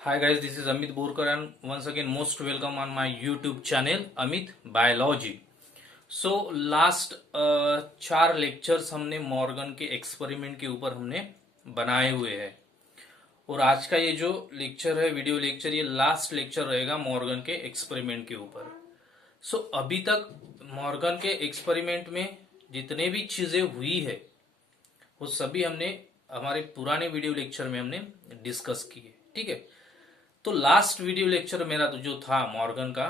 Hi guys, this is Amit Borkar and once again most welcome on my YouTube channel Amit Biology. So last 4 lectures हमने Morgan के experiment के ऊपर हमने बनाए हुए हैं और आज का ये जो लेक्चर है वीडियो लेक्चर ये लास्ट लेक्चर रहेगा मॉर्गन के एक्सपेरिमेंट के ऊपर। सो अभी तक मॉर्गन के एक्सपेरिमेंट में जितने भी चीजें हुई है वो सभी हमने हमारे पुराने वीडियो लेक्चर में हमने डिस्कस किए। ठीक है, तो लास्ट वीडियो लेक्चर मेरा तो जो था मॉर्गन का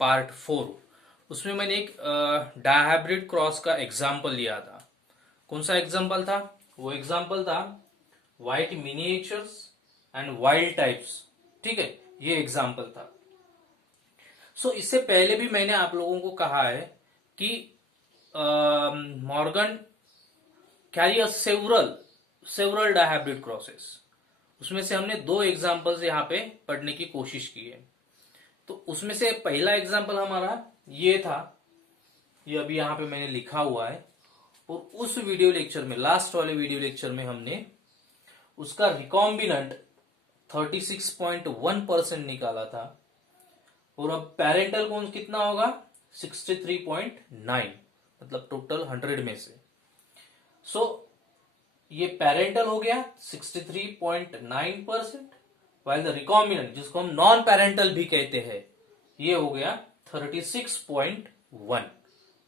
पार्ट 4 उसमें मैंने एक डायहाइब्रिड क्रॉस का एग्जाम्पल लिया था। कौन सा एग्जाम्पल था? वो एग्जाम्पल था white miniatures and wild types. ठीक है, ये एग्जाम्पल था। सो इससे पहले भी मैंने आप लोगों को कहा है कि Morgan carry several several dihybrid crosses. उसमें से हमने 2 एग्जाम्पल्स यहाँ पे पढ़ने की कोशिश की है। तो उसमें से पहला एग्जाम्पल हमारा ये था, ये अभी यहाँ पे मैंने लिखा हुआ है। और उस वीडियो लेक्चर में, लास्ट वाले वीडियो लेक्चर में हमने उसका रिकॉम्बिनेंट 36.1% निकाला था और अब पेरेंटल कौन कितना होगा 63.9, मतलब टोटल 100 में से। सो ये पेरेंटल हो गया 63.9%, वाइल द रिकॉम्बिनेंट जिसको हम नॉन पेरेंटल भी कहते हैं ये हो गया 36.1।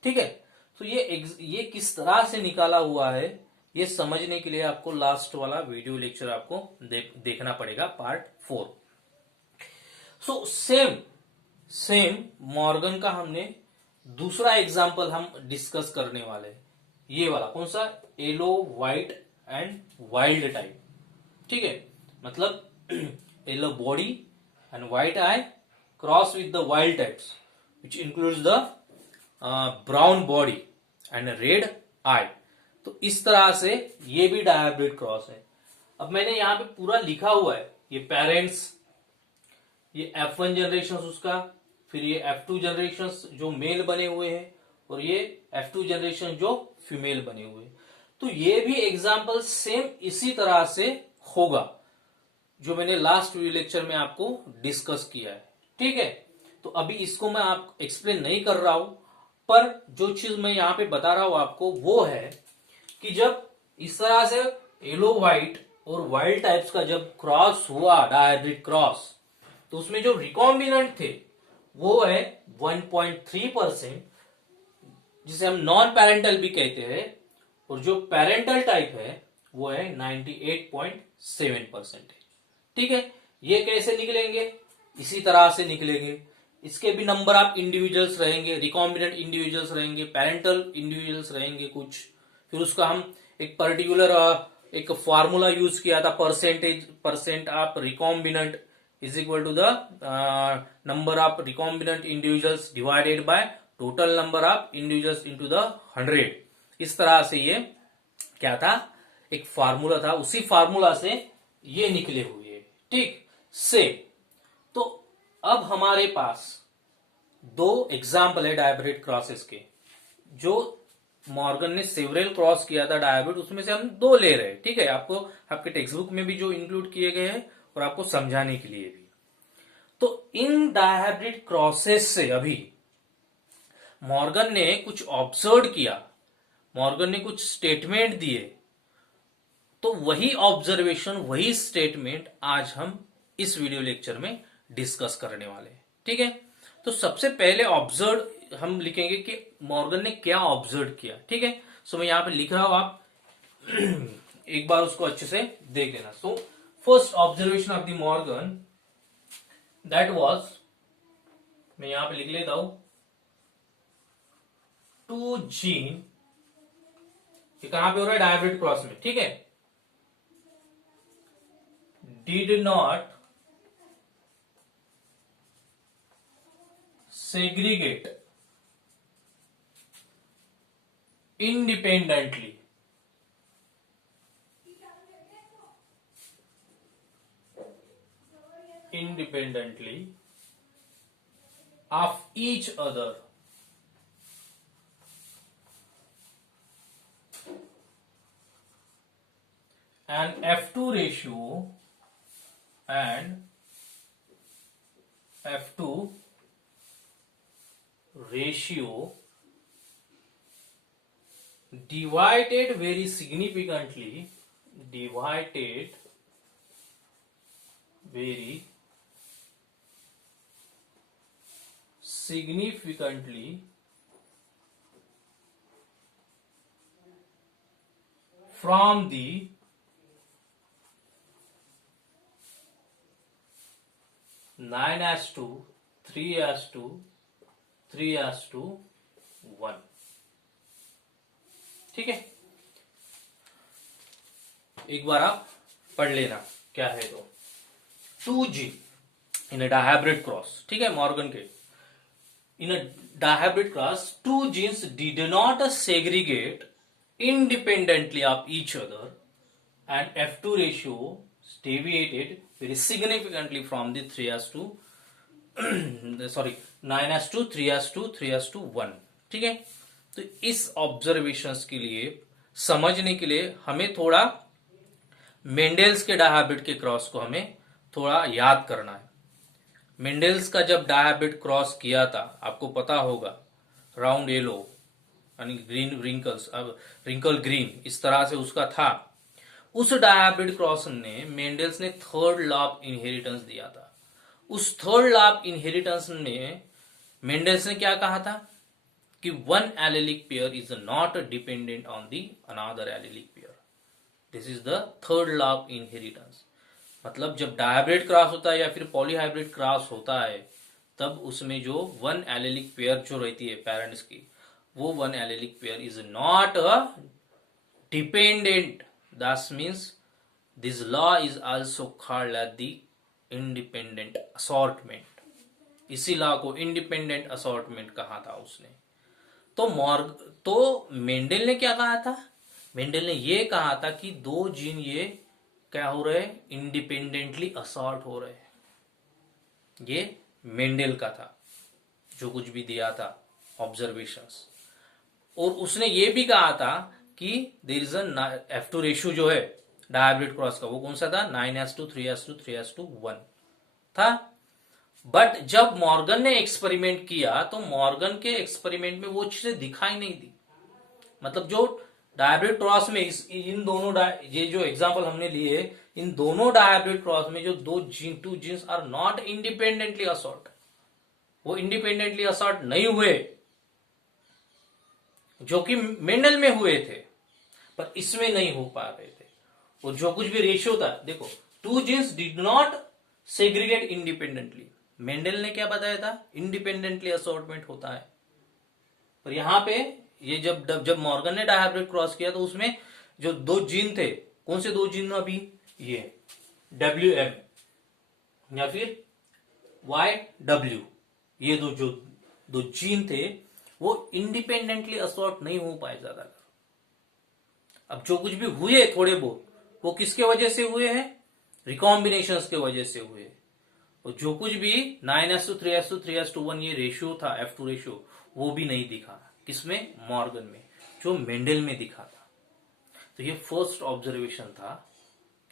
ठीक है, तो ये किस तरह से निकाला हुआ है ये समझने के लिए आपको लास्ट वाला वीडियो लेक्चर आपको देखना पड़ेगा, पार्ट 4। सो सेम मॉर्गन का हमने दूसरा एग्जाम्पल हम डिस्कस करने वाले हैं। ये वाला कौन सा? Yellow, white and wild type. ठीक है, मतलब yellow body and white eye cross with the wild types which includes the brown body and red eye. तो इस तरह से ये भी डायहाइब्रिड क्रॉस है। अब मैंने यहां पे पूरा लिखा हुआ है, ये पेरेंट्स, ये F1 जनरेशन उसका, फिर ये F2 जनरेशन जो मेल बने हुए हैं और ये F2 जनरेशन जो फीमेल बने हुए हैं। तो ये भी एग्जाम्पल सेम इसी तरह से होगा जो मैंने लास्ट वीडियो लेक्चर में आपको डिस्कस किया है। ठीक है, तो अभी इसको मैं आप एक्सप्लेन नहीं कर रहा हूं, पर जो चीज मैं यहां पे बता रहा हूं आपको वो है कि जब इस तरह से येलो व्हाइट और वाइल्ड टाइप्स का जब क्रॉस हुआ, डायहाइब्रिड क्रॉस, तो उसमें जो रिकॉम्बिनेंट थे वो है 1.3%, जिसे हम नॉन पेरेंटल भी कहते हैं, और जो पेरेंटल टाइप है वो है 98.7% है। ठीक है, ये कैसे निकलेंगे? इसी तरह से निकलेंगे। इसके भी नंबर ऑफ इंडिविजुअल्स रहेंगे, रिकॉम्बिनेंट इंडिविजुअल्स रहेंगे, पेरेंटल इंडिविजुअल्स रहेंगे कुछ। फिर उसका हम एक पर्टिकुलर एक फॉर्मूला यूज किया था, percent of recombinant is equal to the number of recombinant individuals divided by total number of individuals into the 100। इस तरह से ये क्या था, एक फार्मूला था, उसी फार्मूला से ये निकले हुए। ठीक से, तो अब हमारे पास 2 एग्जाम्पल है डायहाइब्रिड क्रॉसेस के। जो मॉर्गन ने सेवरल क्रॉस किया था डायहाइब्रिड, उसमें से हम 2 ले रहे हैं। ठीक है, आपको आपके टेक्स्ट बुक में भी जो इंक्लूड किए गए हैं और आपको समझाने के लिए भी। तो इन डायहाइब्रिड क्रॉसेस से अभी मॉर्गन ने कुछ ऑब्जर्व किया, मॉर्गन ने कुछ स्टेटमेंट दिए, तो वही ऑब्जर्वेशन, वही स्टेटमेंट आज हम इस वीडियो लेक्चर में डिस्कस करने वाले हैं। ठीक है, तो सबसे पहले ऑब्जर्व हम लिखेंगे कि मॉर्गन ने क्या ऑब्जर्व किया। ठीक है, सो मैं यहां पे लिख रहा हूं, आप एक बार उसको अच्छे से देख लेना। So first observation of the Morgan that was, मैं यहां पे लिख लेता हूं, 2 जीन, ये कहां पे हो रहा है? डायहाइब्रिड क्रॉस में। ठीक है, did not segregate independently of each other and F2 ratio and F2 ratio divided very significantly, divided very significantly from the nine as to 3 as to 3 as to 1. ठीक है, एक बार आप पढ़ लेना क्या है तो 2G इन डायहाइब्रिड क्रॉस, ठीक है, मॉर्गन के इन अ dihybrid cross 2 genes did not segregate independently of each other and F2 ratio deviated very significantly from the 3 as to sorry 9 as to 3 as to 3 as to 1. ठीक है, तो इस observations के लिए समझने के लिए हमें थोड़ा मेंडेल्स के डायहाइब्रिड के क्रॉस को हमें थोड़ा याद करना है. मेंडेल्स का जब डायहाइब्रिड क्रॉस किया था आपको पता होगा, राउंड येलो यानी ग्रीन रिंकल्स, अब रिंकल ग्रीन इस तरह से उसका था. उस डायहाइब्रिड क्रॉस ने मेंडेल्स ने थर्ड लॉ ऑफ इनहेरिटेंस दिया था. उस थर्ड लॉ ऑफ इनहेरिटेंस में मेंडेल्स ने क्या कहा था कि one allelic pair is not dependent on the another allylic pair. This is the third law of inheritance. मतलब जब डायहाइब्रिड क्रॉस होता है या फिर पॉलीहाइब्रिड क्रॉस होता है तब उसमें जो वन एलेलिक पेयर जो रहती है पेरेंट्स की, वो one allelic pair is not a dependent. That means this law is also called as the independent assortment. इसी लॉ को इंडिपेंडेंट असॉर्टमेंट कहा था उसने. तो मेंडल ने क्या कहा था, मेंडल ने ये कहा था कि दो जीन ये क्या हो रहे हैं, इंडिपेंडेंटली असॉर्ट हो रहे हैं. ये मेंडल का था जो कुछ भी दिया था ऑब्जर्वेशंस. और उसने ये भी कहा था कि there is a F2 ratio जो है डायहाइब्रिड क्रॉस का, वो कौन सा था, 9 as to 3 as to 3 as to 1 था. बट जब मॉर्गन ने एक्सपेरिमेंट किया तो मॉर्गन के एक्सपेरिमेंट में वो चीजें दिखाई नहीं दी. मतलब जो डायहाइब्रिड क्रॉस में इन दोनों ये जो एग्जांपल हमने लिए, इन दोनों डायहाइब्रिड क्रॉस में जो two genes are not independently assort, वो इंडिपेंडेंटली असॉर्ट नहीं हुए जो कि मेंडल में हुए थे, पर इसमें नहीं हो पा रहे थे. और जो कुछ भी रेशियो था, देखो two genes did not segregate independently. Mendel ने क्या बताया था, इंडिपेंडेंटली असॉर्टमेंट होता है. पर यहां पे ये जब मॉर्गन ने डायहाइब्रिड क्रॉस किया तो उसमें जो दो जीन थे, कौन से दो जीन अभी, ये WM या फिर YW, ये दो जीन थे वो इंडिपेंडेंटली असॉर्ट नहीं हो पाए ज्यादातर. अब जो कुछ भी हुए थोड़े बहुत वो किसके वजह से हुए हैं, रिकॉम्बिनेशंस के वजह से हुए. और जो कुछ भी 9 as to 3 as to 3 as to 1 ये रेशियो था F2 रेशियो, वो भी नहीं दिखा किसमें, मॉर्गन में, जो मेंडल में दिखा था. तो ये फर्स्ट ऑब्जर्वेशन था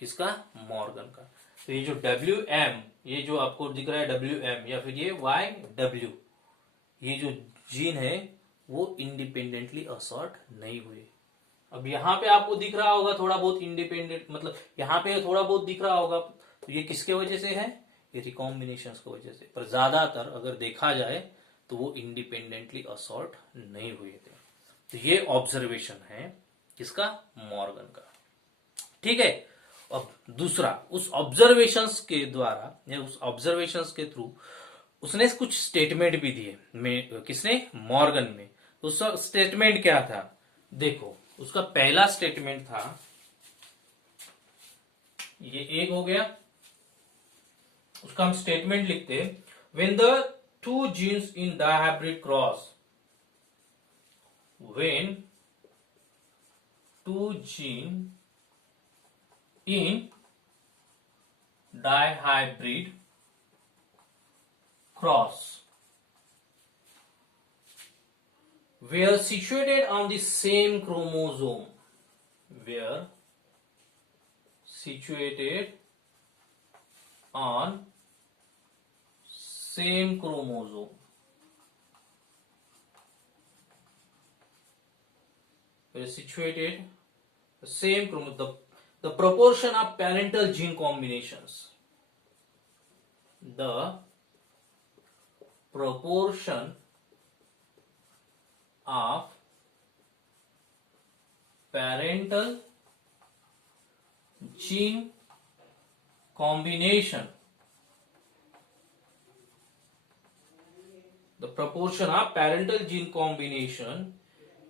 किसका, मॉर्गन का. तो ये जो WM, ये जो आपको दिख रहा है WM या फिर ये YW, ये जो जीन है वो इंडिपेंडेंटली असॉर्ट नहीं हुए. अब यहां पे आपको दिख रहा होगा थोड़ा बहुत इंडिपेंडेंट, मतलब यहां पे थोड़ा बहुत दिख रहा होगा, तो ये किसके वजह से है, ये रिकॉम्बिनेशन की वजह से. पर ज्यादातर अगर देखा जाए तो वो इंडिपेंडेंटली असॉर्ट नहीं हुए थे. तो ये ऑब्जर्वेशन है किसका, मॉर्गन का. ठीक है. अब दूसरा, उस ऑब्जर्वेशंस के द्वारा या उस ऑब्जर्वेशंस के थ्रू उसने कुछ स्टेटमेंट भी दिए. किसने, मॉर्गन में. तो उसका स्टेटमेंट क्या था, देखो उसका पहला स्टेटमेंट था, ये एक हो गया, उसका हम स्टेटमेंट लिखते, when the two genes in dihybrid cross, when two gene in dihybrid cross were situated on the same chromosome, were situated on same chromosome, were situated the same chromosome, the proportion of parental gene combinations, the proportion of parental gene combination, the proportion of parental gene combination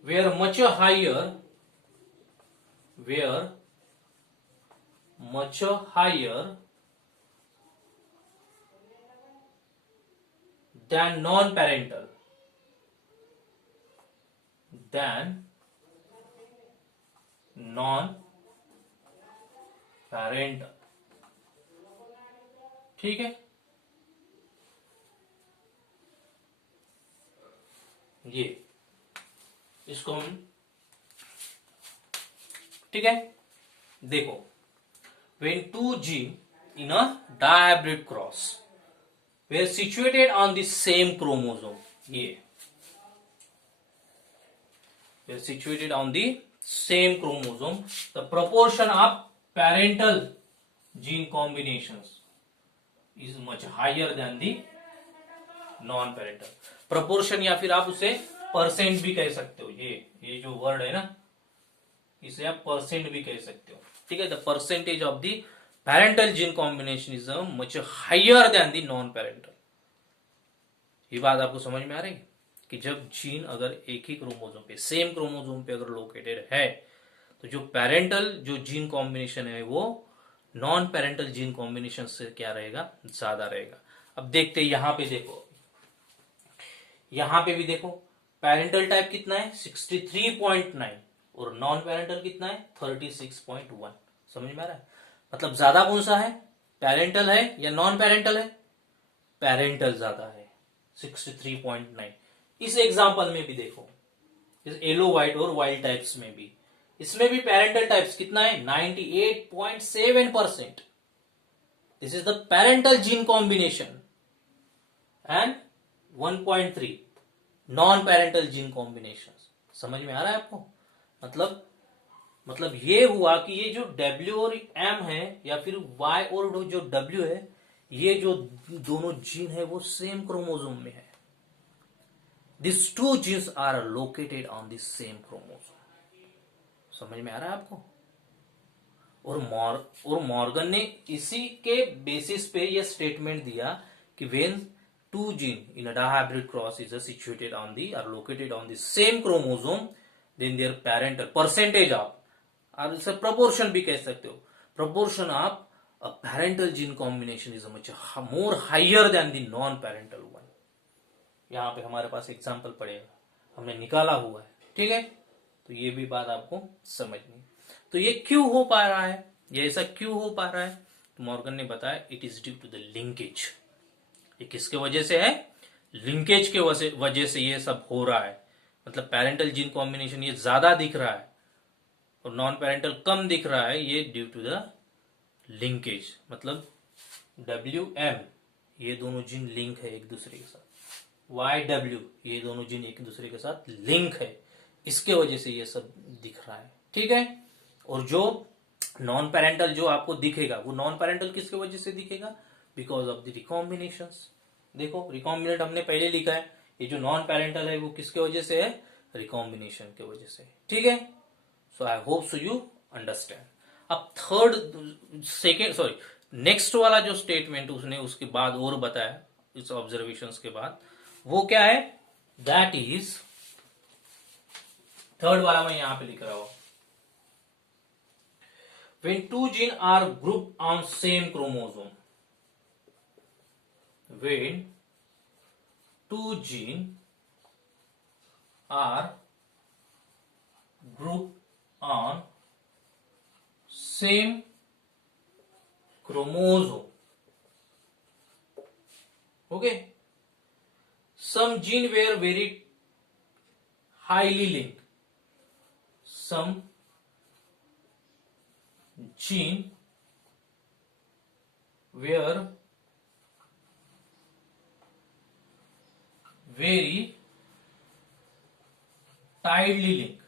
were much higher than non-parental, ठीक है। ये इसको हम, ठीक है, देखो, when two gene in a dihybrid cross were situated on the same chromosome, ये were situated on the same chromosome, the proportion of parental gene combinations is much higher than the non parental. Proportion या फिर आप उसे percent भी कह सकते हो, ये जो वर्ड है ना, इसे आप परसेंट भी कह सकते हो, ठीक है। The percentage of the parental gene combination is much higher than the non parental. ये बात आपको समझ में आ रही है कि जब जीन अगर एक ही क्रोमोसोम पे, सेम क्रोमोसोम पे अगर लोकेटेड है, तो जो पेरेंटल जो जीन कॉम्बिनेशन है वो नॉन पेरेंटल जीन कॉम्बिनेशन से क्या रहेगा, ज्यादा रहेगा। अब देखते यहां पे देखो, यहां पे भी देखो, पेरेंटल टाइप कितना है 63.9 और नॉन पेरेंटल कितना है 36.1। समझ में आ रहा है? मतलब ज्यादा कौन सा है, पेरेंटल है या नॉन पेरेंटल है? पेरेंटल ज्यादा है 63.9। इस एग्जांपल में भी देखो, इस येलो व्हाइट और वाइल्ड टाइप्स में भी, इसमें भी पेरेंटल टाइप्स कितना है 98.7%। This is the parental gene combination and 1.3 non parental gene combination. समझ में आ रहा है आपको? मतलब ये हुआ कि ये जो W और M है या फिर Y और जो W है, ये जो दोनों जीन है वो सेम क्रोमोसोम में है। This two genes are located on the same chromosome. समझ में आ रहा है आपको? और मॉर्गन ने इसी के बेसिस पे यह स्टेटमेंट दिया कि when two gene in a dihybrid cross is situated on the or located on the same chromosome, then their parental percentage of, और इसे proportion भी कह सकते हो, proportion of a parental gene combination is much more higher than the non-parental one। यहाँ पे हमारे पास example पड़ेगा, हमने निकाला हुआ है, ठीक है। तो ये भी बात आपको समझनी। तो ये क्यों हो पा रहा है, ये ऐसा क्यों हो पा रहा है? तो मॉर्गन ने बताया it is due to the linkage. ये किसके वजह से है? लिंकेज के वजह से ये सब हो रहा है। मतलब पेरेंटल जीन कॉम्बिनेशन ये ज्यादा दिख रहा है और नॉन पेरेंटल कम दिख रहा है, ये ड्यू टू द लिंकेज। मतलब WM ये दोनों जीन लिंक है एक दूसरे के साथ, YW ये दोनों जीन एक दूसरे के साथ लिंक है, इसके वजह से ये सब दिख रहा है, ठीक है। और जो नॉन पेरेंटल जो आपको दिखेगा, वो नॉन पेरेंटल किसके वजह से दिखेगा? Because of the recombinations. देखो रिकॉम्बिनेट हमने पहले लिखा है, ये जो नॉन पेरेंटल है वो किसके वजह से है? रिकॉम्बिनेशन के वजह से, ठीक है। So I hope so you understand. अब नेक्स्ट वाला जो स्टेटमेंट उसने उसके बाद और बताया इस ऑब्जर्वेशंस के बाद, वो क्या है? दैट इज थर्ड वाला मैं यहां पे लिख रहा हूं, when two gene are grouped on same chromosome, when two gene are grouped on same chromosome, okay, some gene were very highly linked, some gene were very tightly link,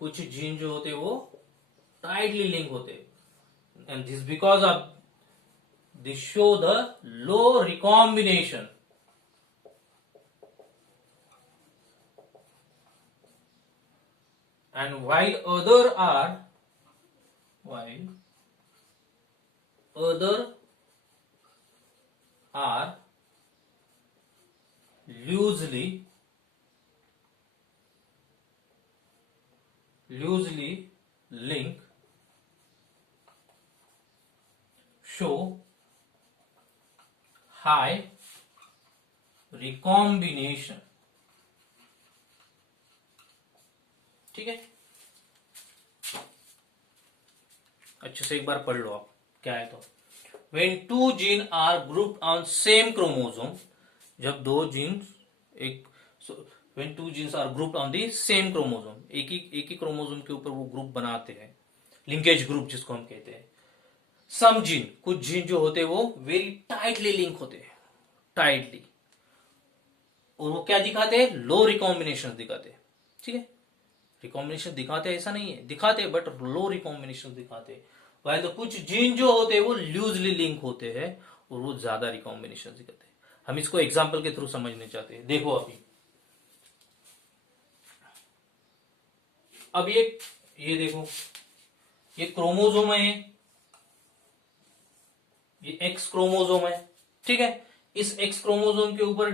कुछ gene जो होते वो टाइटली लिंक होते, and this because of this show the low recombination, and while other are loosely linked, show high recombination. ठीक है, अच्छे से एक बार पढ़ लो आप क्या है। तो when two gene are grouped on same chromosome, जब दो जीन्स एक when two genes are grouped on the same chromosome, एक ही क्रोमोसोम के ऊपर वो ग्रुप बनाते हैं, लिंकेज ग्रुप जिसको हम कहते हैं। सम जीन, कुछ जीन जो होते हैं वो वेरी टाइटली लिंक होते हैं, टाइटली, और वो क्या दिखाते हैं, लो रिकॉम्बिनेशन दिखाते हैं। ठीक है, रिकॉम्बिनेशन दिखाते ऐसा नहीं है, दिखाते बट लो रिकॉम्बिनेशन दिखाते। वाइल तो कुछ जीन जो होते हैं वो लूजली लिंक होते हैं और वो ज्यादा रिकॉम्बिनेशन दिखाते हैं। हम इसको एग्जांपल के थ्रू समझने चाहते हैं। देखो अभी अब ये देखो, ये क्रोमोसोम है, ये एक्स क्रोमोसोम है। ठीक है, इस एक्स क्रोमोसोम के ऊपर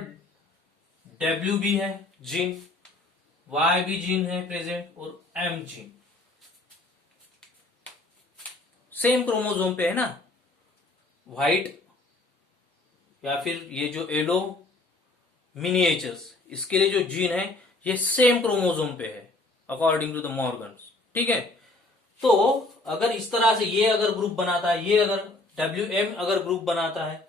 डब्ल्यू भी है जीन, वाई भी जीन है प्रेजेंट, और एम जीन सेम क्रोमोसोम पे है ना। व्हाइट या फिर ये जो येलो मिनिएचर्स, इसके लिए जो जीन है ये सेम क्रोमोसोम पे है अकॉर्डिंग टू द मॉर्गन्स। ठीक है, तो अगर इस तरह से ये अगर ग्रुप बनाता है, ये अगर WM अगर ग्रुप बनाता है,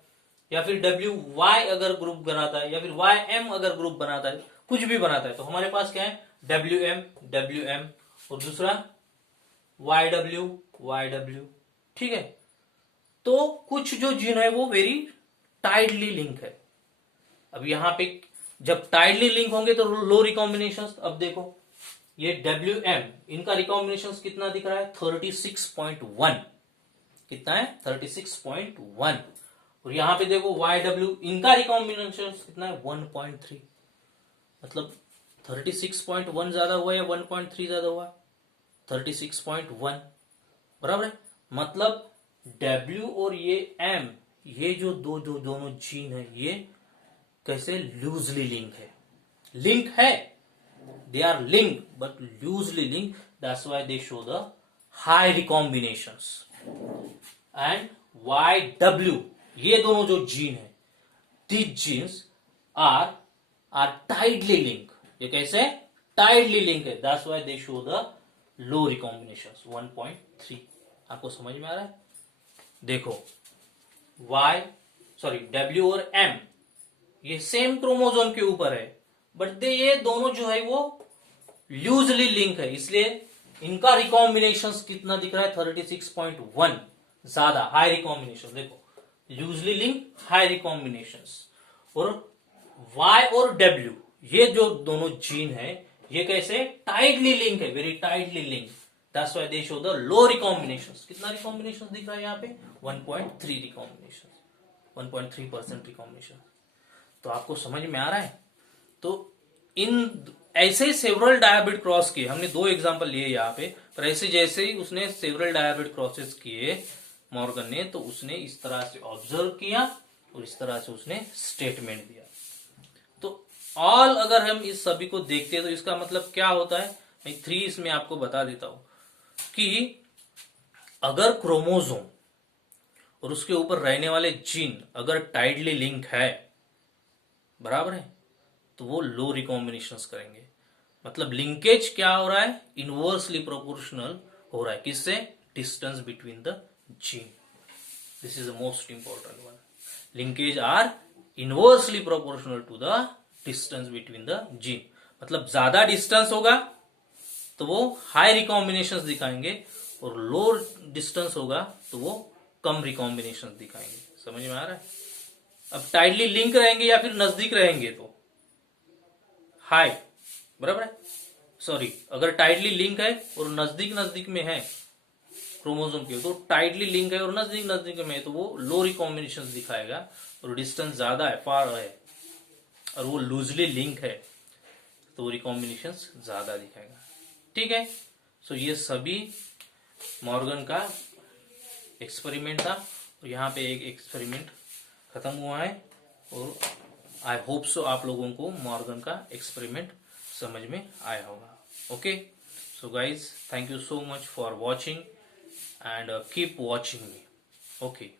या फिर WY अगर ग्रुप बनाता है, या फिर YM अगर ग्रुप बनाता है, कुछ भी बनाता है, तो हमारे पास क्या है, WM और दूसरा YW। ठीक है, तो कुछ जो जीन है वो वेरी टाइटली लिंक है। अब यहां पे जब टाइटली लिंक होंगे तो लो रिकॉम्बिनेशन। अब देखो ये WM, इनका रिकॉम्बिनेशन कितना दिख रहा है, 36.1, कितना है, 36.1। और यहां पे देखो YW, इनका रिकॉम्बिनेशन कितना है, 1.3। मतलब 36.1 ज्यादा हुआ या 1.3 ज्यादा हुआ, 36.1 बराबर है। मतलब W और ये M, ये जो दोनों जीन है ये कैसे लूजली लिंक है, लिंक है, they are linked but loosely linked, that's why they show the high recombinations। and YW, ये दोनों जो जीन है, these genes are tightly linked, ये कैसे tightly linked है, that's why they show the low recombinations 1.3। आपको समझ में आ रहा है। देखो W और M ये सेम क्रोमोसोम के ऊपर है, बट ये दोनों जो है वो लूजली लिंक है, इसलिए इनका रिकॉम्बिनेशन कितना दिख रहा है, 36.1 ज्यादा, हाई रिकॉम्बिनेशन। देखो लूजली लिंक, हाई रिकॉम्बिनेशन। और Y और W, ये जो दोनों जीन है ये कैसे टाइटली लिंक है, very tightly link, that's why they show the low recombination. कितना रिकॉम्बिनेशन दिख रहा है यहाँ पे, 1.3 रिकॉम्बिनेशन, 1.3% रिकॉम्बिनेशन। तो आपको समझ में आ रहा है। तो इन ऐसे सेवरल डायबिट क्रॉस किए, हमने 2 एग्जांपल लिए यहाँ पे, पर ऐसे जैसे ही उसने सेवरल डायबिट क्रॉसेस किए मॉर्गन ने, तो उसने इस तरह से ऑब्जर्व किया और इस तरह से उसने स्टेटमेंट दिया। तो ऑल अगर हम इस सभी को देखते हैं तो इसका मतलब क्या होता है, मैं 3 इसमें आपको बता देता हूं कि अगर क्रोमोसोम और उसके ऊपर रहने वाले जीन अगर टाइटली लिंक है, बराबर है, तो वो लो रिकॉम्बिनेशंस करेंगे। मतलब लिंकेज क्या हो रहा है, इनवर्सली प्रोपोर्शनल हो रहा है, किससे, distance between the gene. This is the most important one, linkage are inversely proportional to the distance between the gene. मतलब ज्यादा डिस्टेंस होगा तो वो हाई रिकॉम्बिनेशंस दिखाएंगे, और लो डिस्टेंस होगा तो वो कम रिकॉम्बिनेशंस दिखाएंगे। समझ में आ रहा है। अब टाइटली लिंक रहेंगे या फिर नजदीक रहेंगे तो हाई, बराबर है। सॉरी, अगर टाइटली लिंक है और नजदीक नजदीक में है क्रोमोसोम के, तो टाइटली लिंक है और नजदीक नजदीक में है तो वो लो रिकॉम्बिनेशन दिखाएगा, और डिस्टेंस ज्यादा है, फार है, और वो लूजली लिंक है तो रिकॉम्बिनेशन ज्यादा दिखाएगा। ठीक है, सो ये सभी मॉर्गन का एक्सपेरिमेंट था, और यहाँ पे एक एक्सपेरिमेंट खत्म हुआ है, और आई होप सो आप लोगों को मॉर्गन का एक्सपेरिमेंट समझ में आया होगा। Okay, so guys, thank you so much for watching and keep watching me. Okay.